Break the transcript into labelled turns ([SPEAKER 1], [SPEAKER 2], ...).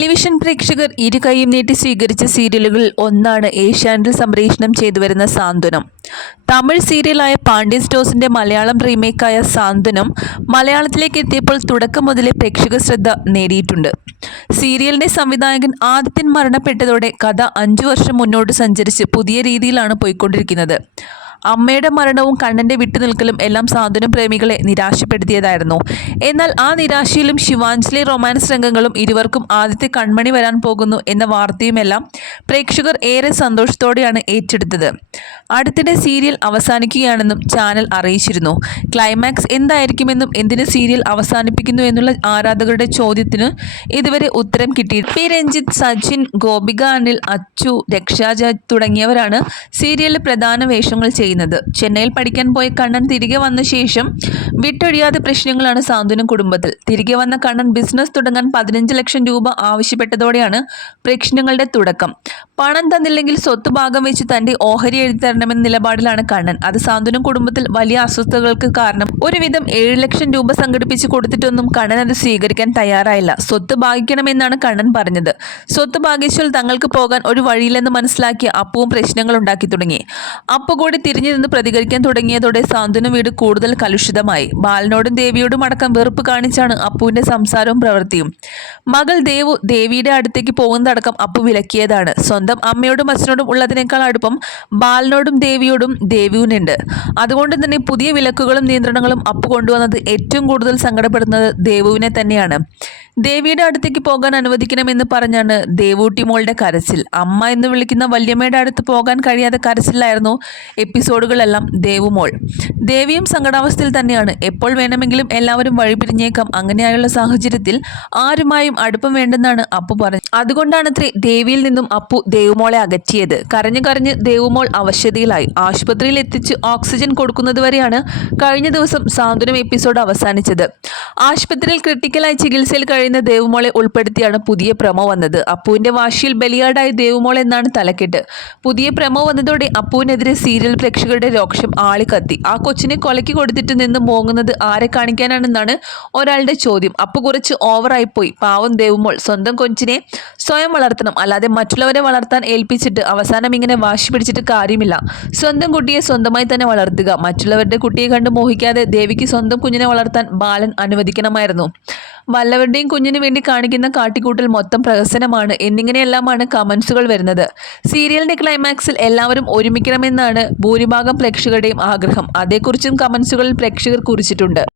[SPEAKER 1] Television പ്രേക്ഷകർ ഇരുകൈയും നീട്ടി സ്വീകരിച്ച സീരിയലുകളിൽ ഒന്നാണ് ഏഷ്യാനെറ്റിൽ സംപ്രേഷണം ചെയ്തു വരുന്ന സാന്ത്വനം. തമിഴ് സീരിയലായ പാണ്ഡ്യൻ സ്റ്റോസിന്റെ മലയാളം റീമേക്കായ സാന്ത്വനം മലയാളത്തിലേക്ക് എത്തിയപ്പോൾ തുടക്കം മുതലേ പ്രേക്ഷക ശ്രദ്ധ നേടിയിട്ടുണ്ട്. സീരിയലിന്റെ സംവിധായകൻ ആദിത്യൻ മരണപ്പെട്ടതോടെ കഥ അഞ്ചു വർഷം മുന്നോട്ട് സഞ്ചരിച്ച് പുതിയ രീതിയിലാണ് പോയിക്കൊണ്ടിരിക്കുന്നത്. അമ്മയുടെ മരണവും കണ്ണന്റെ വിട്ടുനിൽക്കലും എല്ലാം സാന്ത്വനം പ്രേമികളെ നിരാശപ്പെടുത്തിയതായിരുന്നു. എന്നാൽ ആ നിരാശയിലും ശിവാഞ്ജലി റൊമാൻസ് രംഗങ്ങളും ഇരുവർക്കും ആദ്യത്തെ കൺമണി വരാൻ പോകുന്നു എന്ന വാർത്തയുമെല്ലാം പ്രേക്ഷകർ ഏറെ സന്തോഷത്തോടെയാണ് ഏറ്റെടുത്തത്. അടുത്തിടെ സീരിയൽ അവസാനിക്കുകയാണെന്നും ചാനൽ അറിയിച്ചിരുന്നു. ക്ലൈമാക്സ് എന്തായിരിക്കുമെന്നും എന്തിന് സീരിയൽ അവസാനിപ്പിക്കുന്നു എന്നുള്ള ആരാധകരുടെ ചോദ്യത്തിന് ഇതുവരെ ഉത്തരം കിട്ടി പി. രഞ്ജിത്ത് സച്ചിൻ ഗോപിക അനിൽ അച്ചു രക്ഷാജ തുടങ്ങിയവരാണ് സീരിയലിൽ പ്രധാന വേഷങ്ങൾ ചെയ്യുന്നത്. ചെന്നൈയിൽ പഠിക്കാൻ പോയ കണ്ണൻ തിരികെ വന്ന ശേഷം വിട്ടൊഴിയാതെ പ്രശ്നങ്ങളാണ് സാന്ത്വനം കുടുംബത്തിൽ. തിരികെ വന്ന കണ്ണൻ ബിസിനസ് തുടങ്ങാൻ പതിനഞ്ച് ലക്ഷം രൂപ ആവശ്യപ്പെട്ടതോടെയാണ് പ്രശ്നങ്ങളുടെ തുടക്കം. പണം തന്നില്ലെങ്കിൽ സ്വത്ത് ഭാഗം വെച്ച് തന്റെ ഓഹരി എഴുതി തരണമെന്ന നിലപാടിലാണ് കണ്ണൻ. അത് സാന്ത്വനം കുടുംബത്തിൽ വലിയ അസ്വസ്ഥതകൾക്ക് കാരണം. ഒരുവിധം ഏഴ് ലക്ഷം രൂപ സംഘടിപ്പിച്ച് കൊടുത്തിട്ടൊന്നും കണ്ണൻ അത് സ്വീകരിക്കാൻ തയ്യാറായില്ല. സ്വത്ത് ഭാഗിക്കണമെന്നാണ് കണ്ണൻ പറഞ്ഞത്. സ്വത്ത് ഭാഗിച്ചാൽ തങ്ങൾക്ക് പോകാൻ ഒരു വഴിയില്ലെന്ന് മനസ്സിലാക്കി അപ്പവും പ്രശ്നങ്ങൾ ഉണ്ടാക്കി തുടങ്ങി. അപ്പു കൂടി തിരിഞ്ഞു നിന്ന് പ്രതികരിക്കാൻ തുടങ്ങിയതോടെ സാന്ത്വനം വീട് കൂടുതൽ കലുഷിതമായി. ബാലനോടും ദേവിയോടും അടക്കം വെറുപ്പ് കാണിച്ചാണ് അപ്പുവിന്റെ സംസാരവും പ്രവൃത്തിയും. മകൾ ദേവു ദേവിയുടെ അടുത്തേക്ക് പോകുന്നതടക്കം അപ്പു വിലക്കിയതാണ്. സ്വന്തം അമ്മയോടും അച്ഛനോടും ഉള്ളതിനേക്കാൾ അടുപ്പം ബാലനോടും ദേവിയോടും ദേവിയുനുണ്ട് അതുകൊണ്ട് തന്നെ പുതിയ വിലക്കുകളും നിയന്ത്രണങ്ങളും അപ്പ് കൊണ്ടുവന്നത് ഏറ്റവും കൂടുതൽ സങ്കടപ്പെടുന്നത് ദേവുവിനെ തന്നെയാണ്. ദേവിയുടെ അടുത്തേക്ക് പോകാൻ അനുവദിക്കണമെന്ന് പറഞ്ഞാണ് ദേവൂട്ടി മോളുടെ കരച്ചിൽ. അമ്മ എന്ന് വിളിക്കുന്ന വല്യമ്മയുടെ അടുത്ത് പോകാൻ കഴിയാതെ കരച്ചിലായിരുന്നു എപ്പിസോഡുകളെല്ലാം ദേവുമോൾ ദേവിയും സങ്കടാവസ്ഥയിൽ തന്നെയാണ്. എപ്പോൾ വേണമെങ്കിലും എല്ലാവരും വഴിപിരിഞ്ഞേക്കാം. അങ്ങനെയായുള്ള സാഹചര്യത്തിൽ ആരുമായും അടുപ്പം വേണ്ടെന്നാണ് അപ്പു പറഞ്ഞത്. അതുകൊണ്ടാണത്രേ ദേവിയിൽ നിന്നും അപ്പു ദേവുമോളെ അകറ്റിയത്. കരഞ്ഞു കരഞ്ഞ് ദേവുമോൾ അവശതയിലായി. ആശുപത്രിയിൽ എത്തിച്ച് ഓക്സിജൻ കൊടുക്കുന്നതുവരെയാണ് കഴിഞ്ഞ ദിവസം സാന്ത്വനം എപ്പിസോഡ് അവസാനിച്ചത്. ആശുപത്രിയിൽ ക്രിട്ടിക്കലായി ചികിത്സയിൽ കഴിയുന്ന ദേവുമോളെ ഉൾപ്പെടുത്തിയാണ് പുതിയ പ്രമോ വന്നത്. അപ്പുവിന്റെ വാശിയിൽ ബലിയാടായ ദേവുമോൾ എന്നാണ് തലക്കെട്ട്. പുതിയ പ്രമോ വന്നതോടെ അപ്പുവിനെതിരെ സീരിയൽ പ്രേക്ഷകരുടെ രോക്ഷം ആളിക്കത്തി. ആ കൊച്ചിനെ കൊലക്കി കൊടുത്തിട്ട് നിന്ന് മോങ്ങുന്നത് ആരെ കാണിക്കാനാണെന്നാണ് ഒരാളുടെ ചോദ്യം. അപ്പു കുറച്ച് ഓവറായിപ്പോയി. പാവം ദേവുമോൾ സ്വന്തം കൊച്ചിനെ സ്വയം വളർത്തണം. അല്ലാതെ മറ്റുള്ളവരെ വളർത്താൻ ഏൽപ്പിച്ചിട്ട് അവസാനം ഇങ്ങനെ വാശി പിടിച്ചിട്ട് കാര്യമില്ല. സ്വന്തം കുട്ടിയെ സ്വന്തമായി തന്നെ വളർത്തുക. മറ്റുള്ളവരുടെ കുട്ടിയെ കണ്ട് മോഹിക്കാതെ ദേവിക്ക് സ്വന്തം കുഞ്ഞിനെ വളർത്താൻ ബാലൻ അനുവദിക്കണമായിരുന്നു. വല്ലവരുടെയും കുഞ്ഞിന് വേണ്ടി കാണിക്കുന്ന കാട്ടിക്കൂട്ടൽ മൊത്തം പ്രഹസനമാണ് എന്നിങ്ങനെയെല്ലാമാണ് കമൻസുകൾ വരുന്നത്. സീരിയലിന്റെ ക്ലൈമാക്സിൽ എല്ലാവരും ഒരുമിക്കണമെന്നാണ് ഭൂരിഭാഗം പ്രേക്ഷകരുടെയും ആഗ്രഹം. അതേക്കുറിച്ചും കമൻസുകളിൽ പ്രേക്ഷകർ കുറിച്ചിട്ടുണ്ട്.